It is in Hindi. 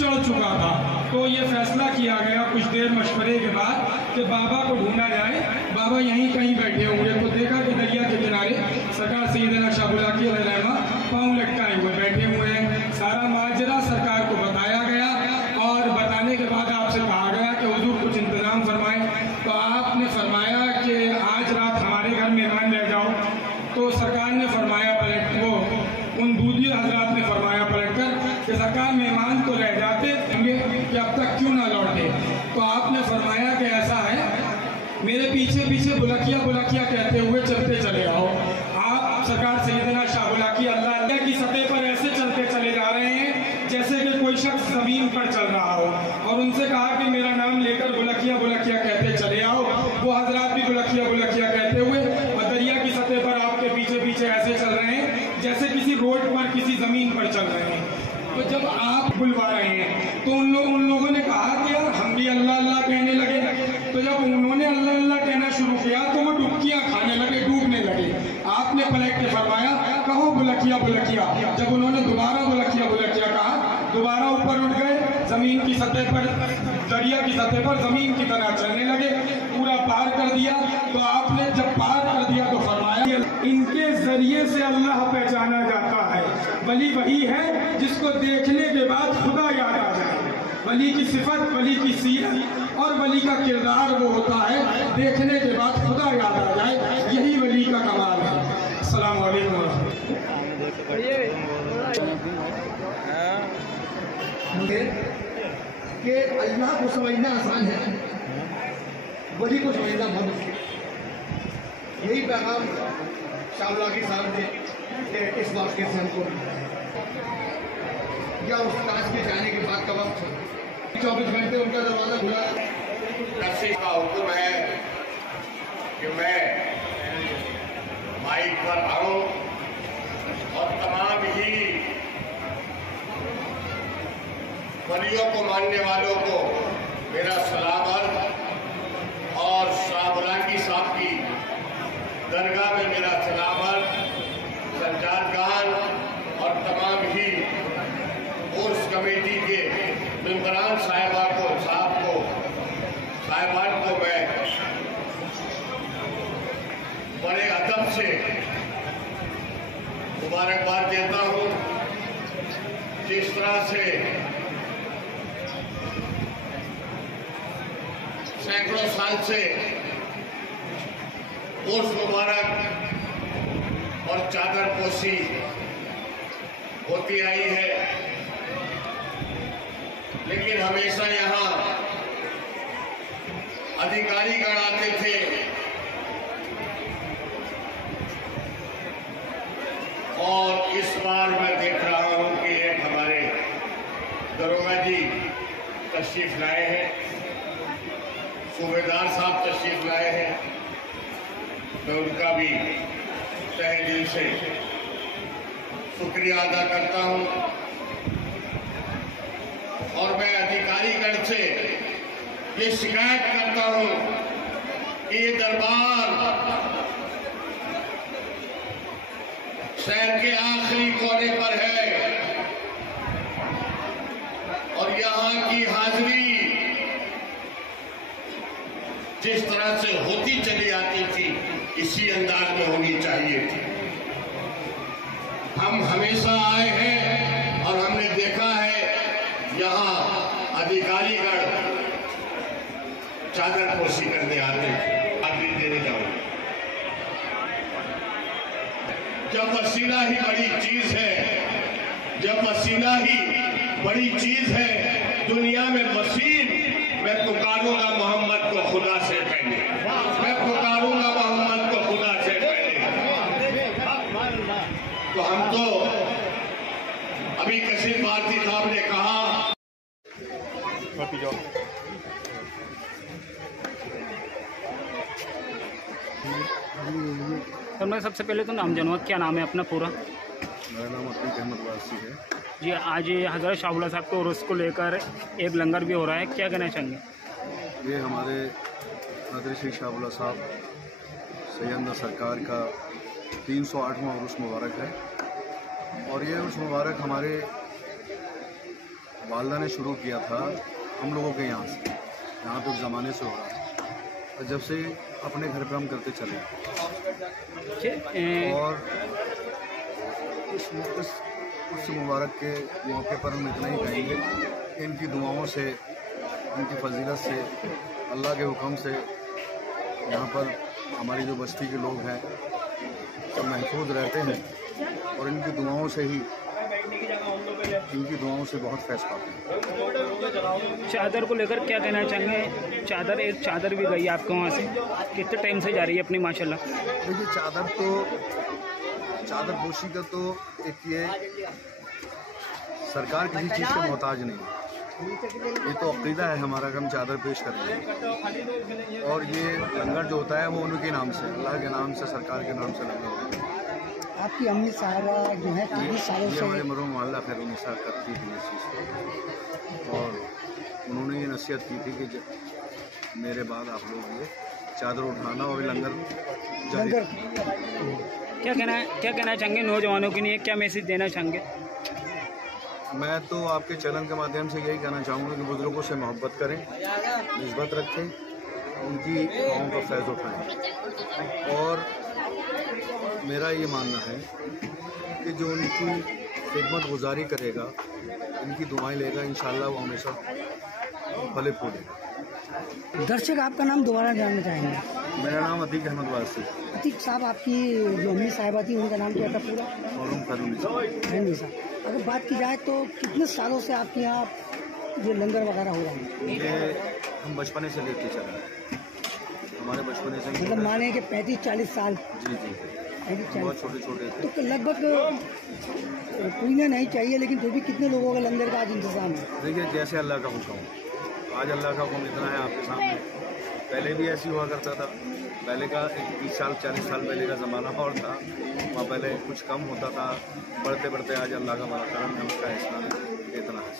चढ़ चुका था। तो ये फैसला किया गया कुछ देर मशवरे के बाद कि बाबा को ढूंढा जाए, बाबा यहीं कहीं बैठे होंगे। तो देखा कि दरिया के किनारे सरकार सैयदना शाह बुलाकी अलैहिस्सलाम पाँव लटकाए हुए बैठे हुए हैं। सारा माजरा सरकार को बताया गया और बताने के बाद आपसे कहा गया कि हुजूर कुछ इंतज़ाम फरमाएं। तो आपने फरमाया कि आज रात हमारे घर मेहमान रह जाओ। तो सरकार ने फरमाया पलट वो उन दूधी हजरात ने फरमाया पलट कर कि सरकार मेहमान तो रह जाते होंगे कि अब तक क्यों ना लौटे। तो आपने फरमाया कि ऐसा है, मेरे पीछे पीछे बुलकिया बुलकिया कहते हुए चलते चले आओ। आप सरकार सैयदना शाह बुलाकी अल्लाह की सतह पर ऐसे चलते चले जा रहे हैं जैसे कि कोई शख्स ज़मीन पर चल रहा हो, और उनसे कहा कि मेरा नाम लेकर बुलकिया बुलकिया कहते चले आओ। वो हजरात भी बुलकिया बुलकिया कहते हुए और दरिया की सतह पर आपके पीछे पीछे ऐसे चल रहे हैं जैसे किसी रोड पर किसी ज़मीन पर चल रहे हैं। तो जब आप बुलवा रहे हैं तो उन लोगों ने कहा कि यार हम भी अल्लाह अल्लाह कहने लगे। तो जब उन्होंने अल्लाह अल्लाह कहना शुरू किया तो वो डुबकियाँ खाने लगे, डूबने लगे। आपने पलट के फरमाया कहो बुलकिया बुलकिया। जब उन्होंने दोबारा बुलकिया बुलकिया कहा, दोबारा ऊपर उठ गए, ज़मीन की सतह पर दरिया की सतह पर ज़मीन की तरह चलने लगे, पूरा पार कर दिया। तो आपने जब पार कर दिया तो फरमाया इनके ज़रिए से अल्लाह पहचाना जाता है। वली वही है जिसको देखने के बाद खुदा याद आ जाए। वली की सिफत, वली की सीरत और वली का किरदार वो होता है देखने के बाद खुदा याद आ जाए। यही वली का कमाल है। अस्सलाम वालेकुम। कि अल्लाह को समझना आसान है, वली को समझना बहुत मुश्किल। यही पैगाम शाह बुलाकी साहब ने इस वाक़े से हमको या उस ताज के जाने के बाद का वक्त 24 घंटे उनका दरवाज़ा खुला। नसीब का हुक्म है कि मैं माइक पर आऊं और तमाम ही वलियों को मानने वालों को मेरा सलाम अर्ज़ और शाह बुलाकी साहब की दरगाह में मेरा सलाम अर्ज़, सज्जादगान और तमाम ही उर्स कमेटी के मेंबरान साहिबान को मैं बड़े अदब से मुबारकबाद देता हूँ। जिस तरह से सैकड़ों साल से उर्स मुबारक और चादर पोशी होती आई है, लेकिन हमेशा यहाँ अधिकारीगण आते थे और इस बार मैं देख रहा हूँ कि एक हमारे दरोगा जी तशरीफ लाए हैं, सूबेदार साहब तशरीफ लाए हैं। मैं उनका भी तहे दिल से शुक्रिया अदा करता हूँ और मैं अधिकारीगण से ये शिकायत करता हूँ कि ये दरबार शहर के आखिरी कोने पर है और यहाँ की हाजिरी जिस तरह से होती चली आती थी इसी अंदाज में होनी चाहिए थी। हम हमेशा आए हैं और हमने देखा है यहाँ अधिकारीगण चादर पोशी करने आते थे। आदमी देने जाओ, जब वसीला ही बड़ी चीज है, जब वसीला ही बड़ी चीज है दुनिया में वसील, मैं पुकारूंगा मोहम्मद को खुदा से पहले, मैं पुकारूंगा मोहम्मद को खुदा से पहले। तो हम तो अभी कशीर भारती साहब ने कहा तो मैं सबसे पहले तो नाम जानूँगा, क्या नाम है अपना पूरा? मेरा नाम अतीक अहमद वासी है जी। आज हज़रत शाह साहब के उर्स को लेकर एक लंगर भी हो रहा है, क्या कहना चाहेंगे? ये हमारे हज़रत श्री शाह साहब सैयदना सरकार का 308वां उर्स मुबारक है और ये उर्स मुबारक हमारे वालदा ने शुरू किया था हम लोगों के यहाँ से, यहाँ तो ज़माने से हो रहा है, और जब से अपने घर पे हम करते चले और उस मुबारक के मौके पर हम इतना ही कहेंगे कि इनकी दुआओं से, इनकी फजीलत से, अल्लाह के हुक्म से यहाँ पर हमारी जो बस्ती के लोग हैं सब महफूज रहते हैं और इनकी दुआओं से बहुत फैस पाते हैं। चादर को लेकर क्या कहना चाहेंगे? एक चादर भी गई आपके वहाँ से, कितने टाइम से जा रही है अपनी माशाल्लाह? देखिए, चादर पोशी का तो एक ये सरकार किसी चीज़ के मोहताज नहीं है, ये तो अक़ीदा है हमारा कि हम चादर पेश करेंगे। और ये लंगर जो होता है वो उनके नाम से, अल्लाह के नाम से, सरकार के नाम से लंगर होता है। आपकी अम्मी साहबा जो है 30 सालों से हमारे मरहूम वालिदा खैरुन्निसा करती थी इस चीज़ को, और उन्होंने ये नसीहत की थी कि मेरे बाद आप लोग ये चादर उठाना और लंगर जारी। क्या कहना चाहेंगे नौजवानों के लिए, क्या मैसेज देना चाहेंगे? मैं तो आपके चैनल के माध्यम से यही कहना चाहूँगा कि बुज़ुर्गों से मोहब्बत करें, निस्बत रखें, उनकी दुआओं का फैज़ उठाएं। और मेरा ये मानना है कि जो उनकी खिदमत गुजारी करेगा, इनकी दुआएं लेगा, इंशाअल्लाह वो हमेशा फले फूलेगा। दर्शक आपका नाम दोबारा जानना चाहेंगे? मेरा नाम अतीक अहमद वासी। अतीक साहब, आपकी जो अम्मी साहिबा थी उनका नाम क्या था पूरा? मरहूम खैरुन्निसा। अगर बात की जाए तो कितने सालों से आपके यहाँ ये लंगर वगैरह हो रहा है? ये हम बचपने से लेके चल रहे हैं, हमारे बचपने से। मतलब माने कि 35-40 साल? जी, बहुत छोटे थे। तो लगभग पूछना नहीं चाहिए, लेकिन फिर भी कितने लोगों का लंगर का आज इंतजाम है? देखिए, जैसे अल्लाह का हुक्म, आज अल्लाह का हुक्म इतना है आपके सामने। पहले भी ऐसी हुआ करता था, पहले का 30 साल 40 साल पहले का ज़माना और था, वहाँ पहले कुछ कम होता था, बढ़ते बढ़ते आज अल्लाह का बड़ा करम है, उसका इस्लाम इतना है।